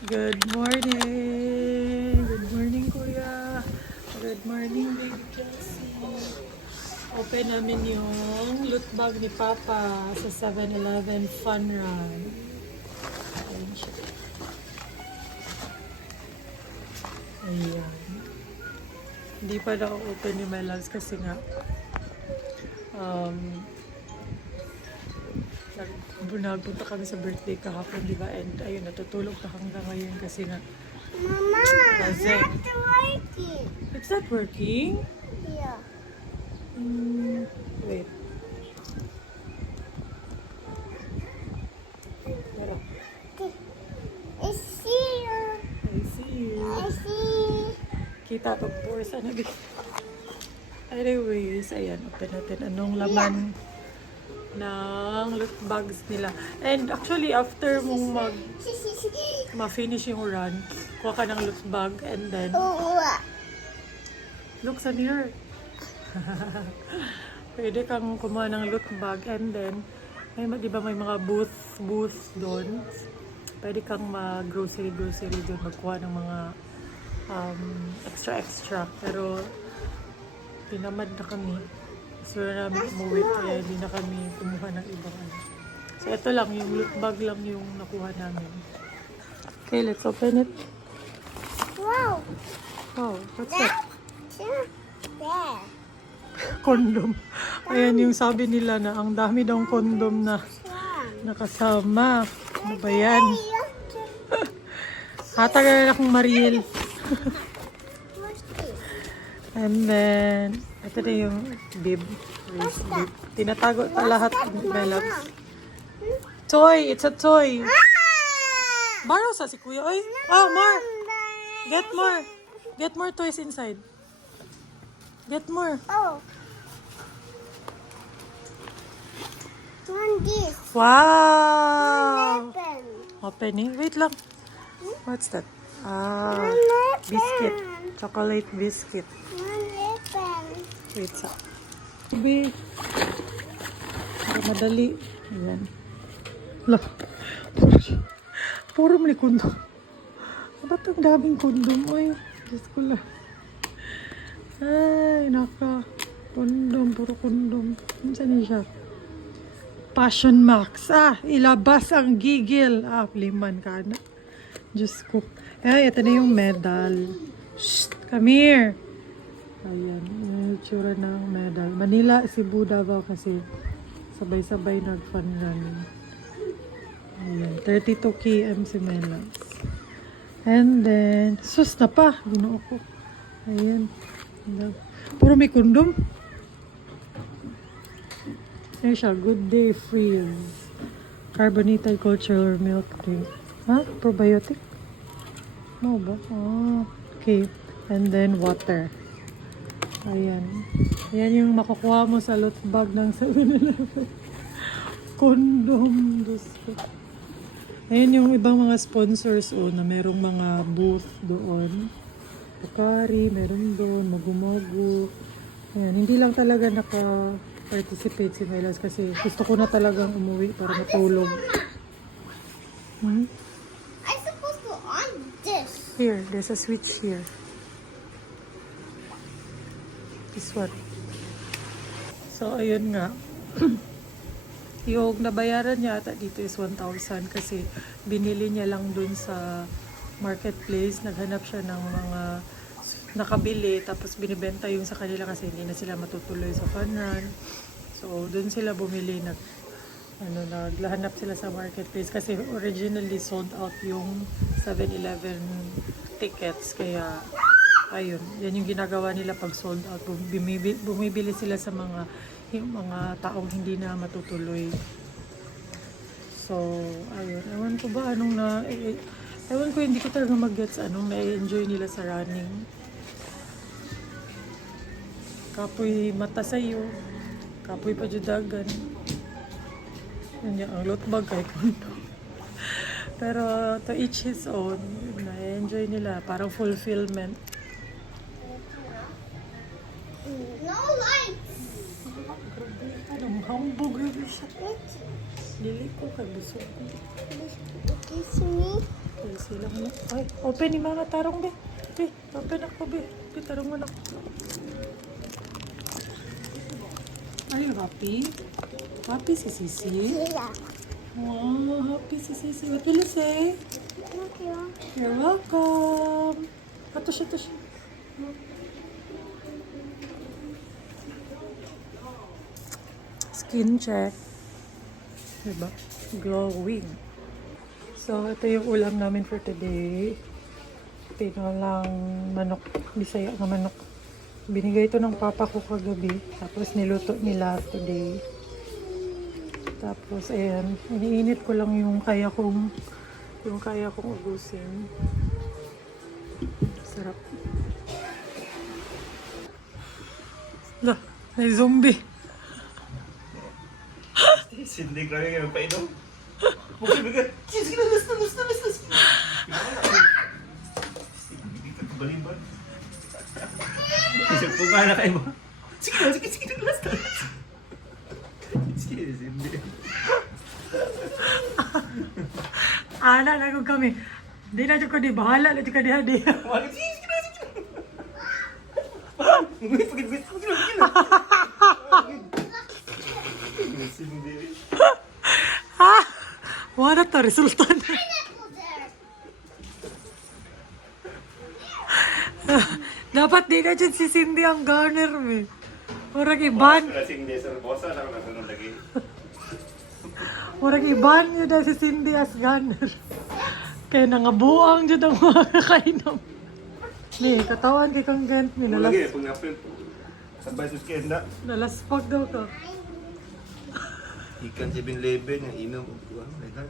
Good morning! Good morning, Kuya! Good morning, baby Chelsea! Open namin yung loot bag ni Papa sa 7-Eleven Fun Run. Ayan siya. Ayan. Hindi pa na-open ni my loves kasi nga nagpunta kami sa birthday kahapon, di ba? And ayun, natutulog pa hanggang ngayon kasi nga Mama, That's it's it. not working. It's not working? Yeah. Wait. Tara. It's here. I see you. I see. Kita pag purse na big. Anyways, ayan, open natin anong laman ng loot bags nila. And actually, after mong ma-finish yung run, kuha ka ng loot bag and then Oh, look sa mirror. Pwede kang kumuha ng loot bag and then di ba may mga booth doon. Pwede kang mag-grocery doon, magkuha ng mga extra. Pero tinamad na kami. So namin umuwi kaya hindi na kami kumuha ng ibang ano. So ito lang, yung loot bag lang yung nakuha namin. Okay, let's open it. wow. Oh, what's that? There. Condom. Ayan yung sabi nila na ang dami daw condom na nakasama. Ano ba yan? Hatag na akong Mariel. And then, ito na yung bib. Bib. Tinatago ito lahat, my loves. Toy! It's a toy! Baro sa si Kuya. Oy! Oh, more! Get more! Get more toys inside. Get more. Oh. One this. Wow! Open. Opening. Wait lang. What's that? One open. Biscuit. Chocolate biscuit. One open. Wait sa. Baby. Para madali. Ayan. Lah. Puro may kondom. Ba't ang daming kondom? Ay, Diyos ko lang. Ay, naka. Kondom. Puro kondom. Ano saan siya? Passion Max. Ilabas ang gigil. Liman ka na. Diyos ko. Ay, ito na yung medal. Shh, come here. Ayan, yung itsura ng medal. Manila, Cebu, Davao kasi sabay-sabay nag-fun run. Ayan, 32 km si Melas. And then, sus na pa. Ginoo ko. Ayan. Puro may kondom. Ayan siya, Good Day Freeze. Carbonated cultural milk drink. Probiotic? No ba? Okay. And then water. Ayan. Ayan yung makukuha mo sa loot bag ng 7-Eleven. Condom. Diyos ko. Ayan yung ibang mga sponsors na merong mga booth doon. Pocari, meron doon. Magumagu. Ayan. Hindi lang talaga participate si Melas kasi gusto ko na talagang umuwi para matulog. I'm supposed to on this. Here, there's a switch here. This one. So, ayun nga. Yung nabayaran niya ata dito is 1,000 kasi binili niya lang dun sa marketplace. Naghanap siya ng mga nakabili tapos binibenta yung sa kanila kasi hindi na sila matutuloy sa fun run. So, dun sila bumili. Naglahanap sila sa marketplace kasi originally sold out yung 7-Eleven tickets. Kaya, ayun, yan yung ginagawa nila pag sold out. Bumibili sila sa yung mga taong hindi na matutuloy. So, ayun. Ewan ko ba ewan ko, hindi ko talaga mag-gets anong na-enjoy nila sa running. Kapoy mata sa'yo. Kapoy pa judagan. Yan yung ang loot bag kay kondo. Pero to each his own. Na-enjoy nila. Parang fulfillment. No lights. Hambog yun siya. Dili ko kay busog ko. Kiss me. Okay, silang na. Ay, open ni mga tarong, be. Be, open ako, be. Be, tarong mo na. Are you happy? Happy si Sisi? Yeah. Wow, happy si Sisi. What will you say? Thank you. You're welcome. Ito siya, ito siya. Skin check. Diba? Glowing. So, ito yung ulam namin for today. Tinolang manok. Bisaya na manok. Binigay ito ng papa ko kagabi. Tapos niluto nila today. Tapos, ayan. Iniinit ko lang yung kaya kong ubusin. Sarap. Lah, may zombie. Hindi ko rin yung painom. Bukay bigat. Sige na, last na. Hindi ka kabaliban. Isang punga na kayo mo. Sige na, last na. Sige, hindi. Ana, nagog kami. Di na ko di bahala na ka di hadi. Sige na. Pagit. Hindi. Ha? Wala to resulta na. Pineapple there. Dapat di na dyan si Cindy ang garner me. Murag iban. Kasing di sa bosa na ako nasunod lagi. Murag iban yun na si Cindy as garner. Kaya nangabuang dyan ang mga kakainom. Ni, katawan kay kang gant ni. Mo lagi, pag na-print. Sabay sa skin na. Nalaspag daw ka. Ikan 7-Eleven, yung inom. Legal.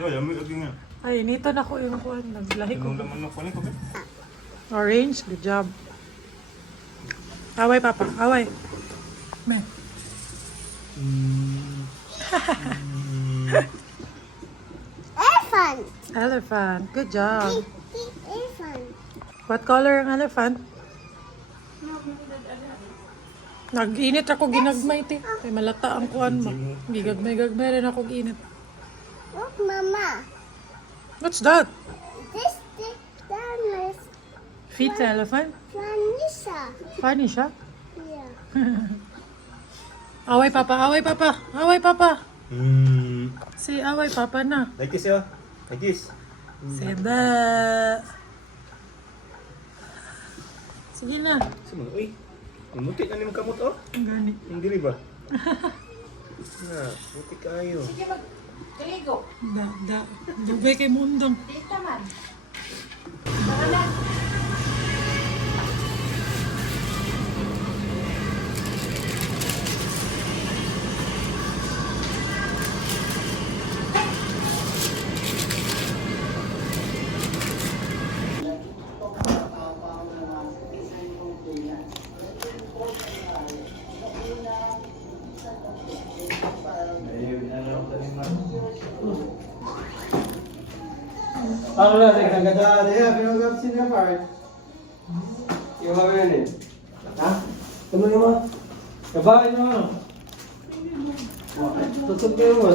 Yami lagi nga. Ay, nito na ko yung kuhan. Naglahi ko. Anong laman ko ba? Orange, good job. Away, Papa. Away. Me. Elephant. Elephant. Good job. Elephant. What color ang elephant? Nag-init ako ginagmay, te. Ay, malata ang kuhan mo. Gigagmay-gagmay rin ako ginit. Look, Mama. What's that? This is Feet elephant? Vanessa. Funny siya. Yeah. Away, Papa. Away, Papa. Away, Papa. Si away, Papa na. Like this, yun. Like this. Seba. Sige na. Sino? Uy. Mutik na ni mong kamot, oh. Ang gani. Hindi ba? Na, mutik kayo. Da. Dugay kay mundong. Ako na, nagkagada niya, pinagap siya part. Yung mga yan eh. Ha? Tuloy mo. Kabahin mo ano? Susod kayo mo.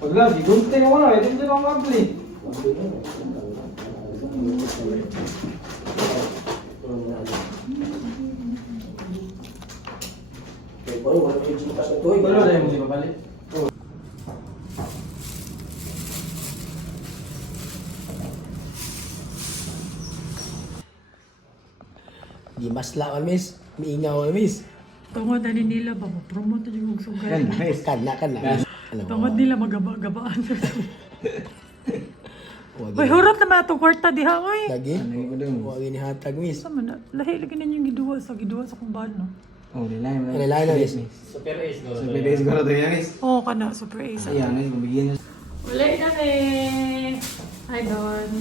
Pag lang, digunting mo na, hindi mo mabli. Wala na yung di babalik. Di masla ka, miss. Miingaw ka, miss. Tungod na nila ba? Promote yung sugay. Miss, kana. Alam mo. Tungod nila magaba-gabaan. Wag Uy, hurot naman itong kwarta diha, uy. lagi. Huwag inihatag, miss. Sa man, lahi lagi na yung giduwa sa kumbaan, no? Oh, nilay mo. Nilay na, miss. Super base ko to yan, miss. Oo ka na, super ace. Ayan, miss, kumigin. Ulit kami. Hi, Don.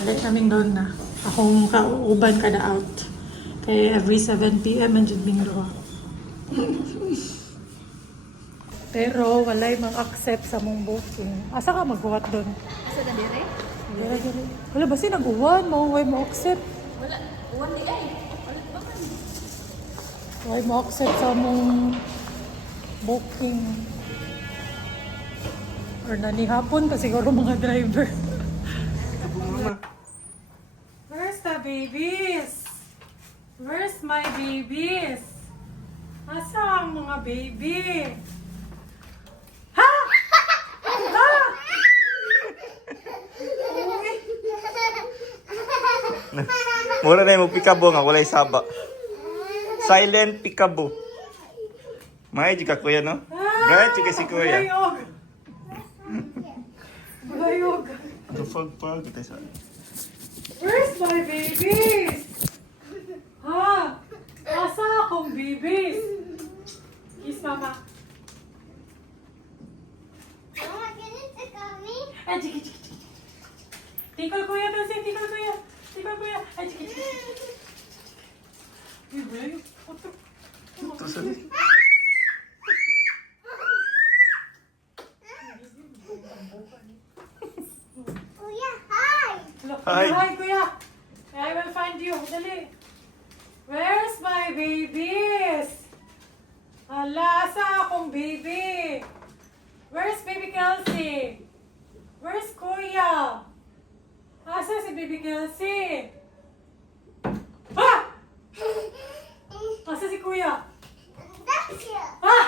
Ulit kaming Don na. Akong kauban ka na out. Kaya every 7 p.m. andyan bing doha. Pero walay mag-accept sa mong booking. Asa ka magbuhat doon? Asa na dire? Dire. Wala ba sinag-uwan? Way mo accept. Wala. Uwan di ay. Wala pa man. Way mo accept sa mong booking. Or nanihapon pa siguro mga driver. Where's the babies? Where's my babies? Asa ang mga baby? Ha? Ha? Mura na yung pikabo nga, walay saba. Silent pikabo. May jika kuya, no? Bright jika si kuya. Bulayog. Bulayog. Pag kita sa... Where's my babies? Ha? Asa akong babies? Kiss mama. Mama, can you take me? Ay, chiki, chiki, chiki. Tikol kuya, Tansi. Tikol kuya. Tikol kuya. Ay, chiki, chiki. Uy, bulayog. Oto. Ito sa... Kuya, hi! Hi. Hi, kuya. I will find you. Dali. Where's my babies? Hala, asa akong baby? Where's baby Kelsey? Where's kuya? Asa si baby Kelsey? Ha? Asa si kuya? That's you. Ha?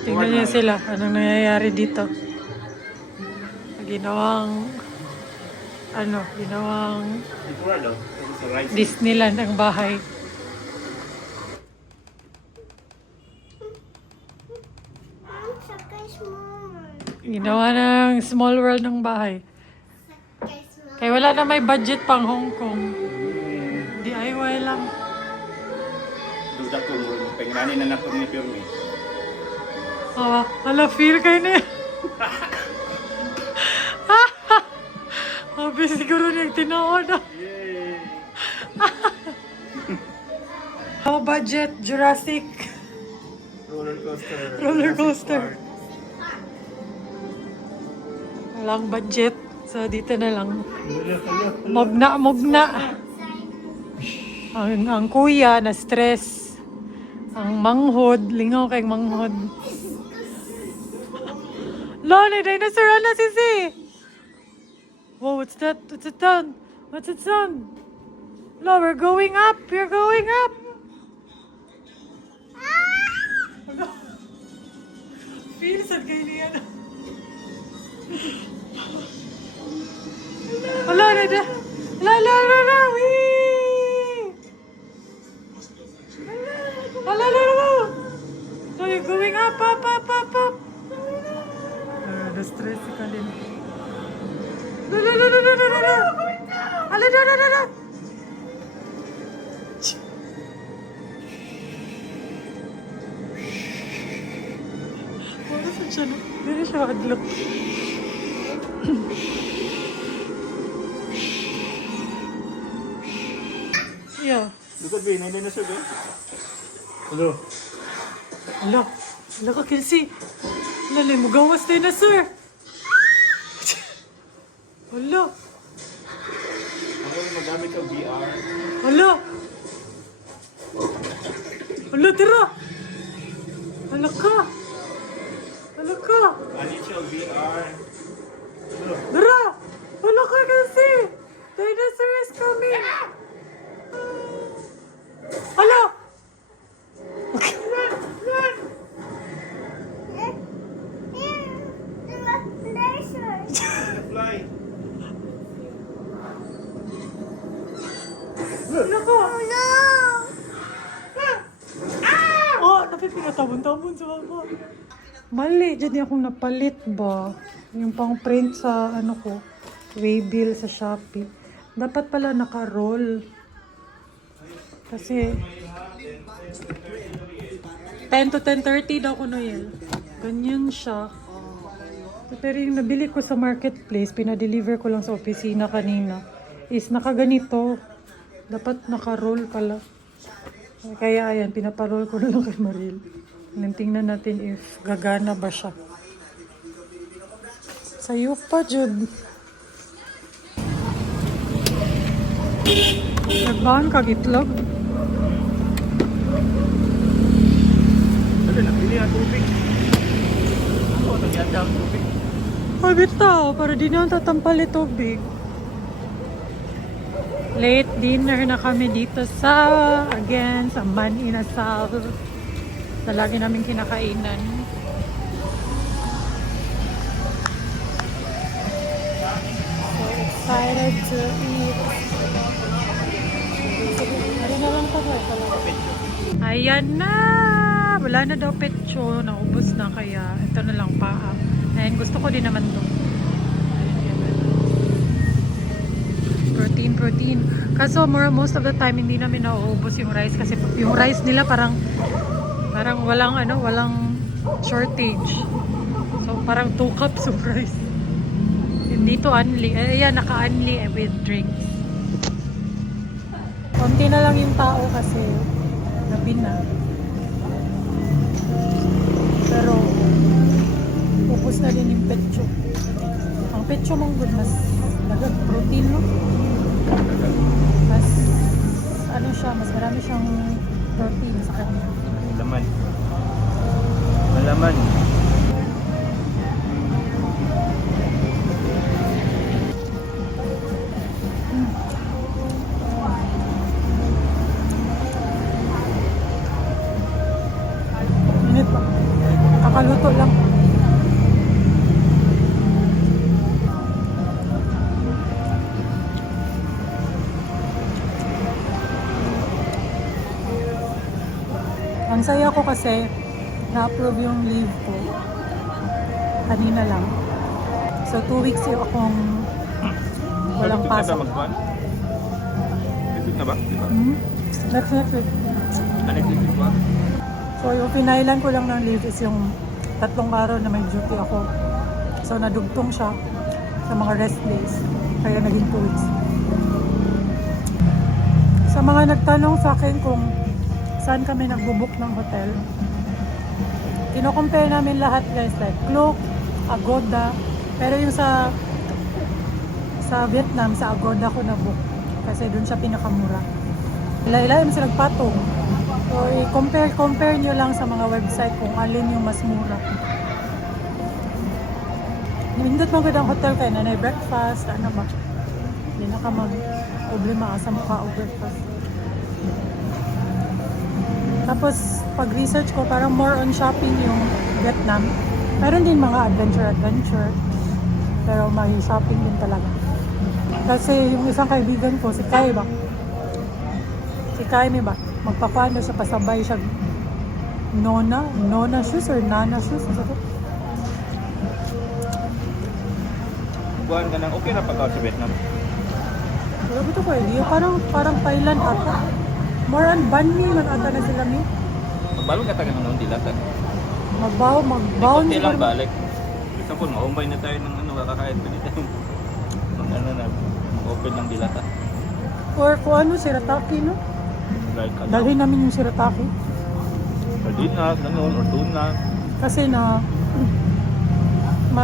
Tingnan niyo sila. Anong nangyayari dito? Ginawang Ito nga daw. Ito sa rice. Disneyland ang bahay. Mom, sakay small. Ginawa ng small world ng bahay. Sakay small. Kaya wala na may budget pang Hong Kong. DIY lang. Duda ko, pengranin na nato ni Pirmi. Hala, feel kayo na yan. Habi siguro niyang tinawa na. Yay! How budget? Jurassic. Roller coaster. Roller coaster. Walang budget. So, dito na lang. Mugna. Ang kuya na stress. Ang manghod. Lingaw kay manghod. Lolo, dinosaur na sisi. Whoa, what's that? What's it sound? What's it sound? No, we're going up. You're going up. Feel sad kayo niya. Hala, nada. La. Wee. Hala. So you're going up. Na-stress ka din. La. Hala. Wala sa siya na. Hindi siya adlock. Yeah. Lukad ba, hindi na siya ba? Hello. Hala ka, Kelsey. Lalay mo gawas dinosaur. Hala. Ako na magamit ang VR. Hala, tira. Hala ka. Initial VR. Tira. Hala ka, Kelsey. Dinosaur is coming. Hala. Fly. Hala ka. Oh, napipinatabon-tabon sa baba. Mali, dyan akong napalit ba? Yung pang print sa waybill sa Shopee. Dapat pala naka-roll. Kasi 10 to 10:30 daw ko na yan. Ganyan siya. Pero yung nabili ko sa marketplace, pinadeliver ko lang sa opisina kanina, is nakaganito. Dapat naka-roll pala. Kaya ayan, pinaparoll ko na lang kay Maril. Tingnan natin if gagana ba siya. Sayo pa, Jud. Nagbahan kag itlog. Ano na, pili ang tubig. yata ang tubig. Ay, bitaw, para di naman tatampal yung tubig. Late dinner na kami dito sa Man Inasal. Sa lagi namin kinakainan. So excited to eat. Ano na lang to? Ayan na! Wala na daw petso. Naubos na kaya. Ito na lang paa. Ayan, gusto ko din naman to. Protein. Kaso most of the time hindi namin nauubos yung rice kasi yung rice nila parang walang shortage. So parang 2 cups of rice. Hindi to unli. Ayan, naka-unli with drinks. Konti na lang yung tao kasi gabi na. Pero ubos na din yung petso. Ang petso mong good, mas lagag protein, no? Mas mas marami siyang protein sa kanya. Malaman. Malaman. Init pa. Kakaluto lang. Ang saya ko kasi na-approve yung leave ko kanina lang. So 2 weeks yung akong walang pasok. Next na ba? Diba? Next week. Next week ba? So yung pinailan ko lang ng leave is yung 3 araw na may duty ako. So nadugtong siya sa mga rest days. Kaya naging 2 weeks. Sa mga nagtanong sa akin kung saan kami nagbubook ng hotel, kino-compare namin lahat guys, like Klook, Agoda, pero yung sa Vietnam, sa Agoda ko na-book kasi dun siya pinakamura. Ila-ila yung sila nagpatong. So i-compare nyo lang sa mga website kung alin yung mas mura. Nindot mo ang hotel kayo na breakfast, ano ba? Hindi na ka mag-problema sa mukha o breakfast. Tapos, pag-research ko, parang more on shopping yung Vietnam. Meron din mga adventure. Pero may shopping din talaga. Kasi yung isang kaibigan ko, si Kai ba? Si Kai ba? Magpapano siya, pasabay siya. Nona shoes or Nana shoes? Buwan ka nang okay na pag sa Vietnam. Wala ba ito ko eh? Parang Thailand ata. More on banh mi man ata na sila mi. Magbalong ka taga ng dilatan. Magbaon Konti lang balik. Gusto po, maumbay na tayo ng kakakain pa dito. Open ng dilata. Or kung ano, shirataki, no? Like, Dalhin namin yung shirataki. sardinas, ganun, or tuna. Kasi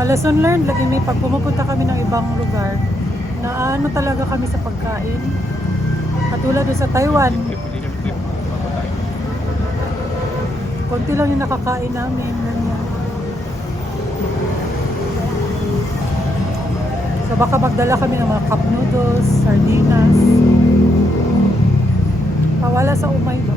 lesson learned lagi may pag pumupunta kami ng ibang lugar na ano talaga kami sa pagkain. Katulad doon sa Taiwan, konti lang yung nakakain namin. Ganyan. So baka magdala kami ng mga cup noodles, sardinas. Pawala sa umay ba?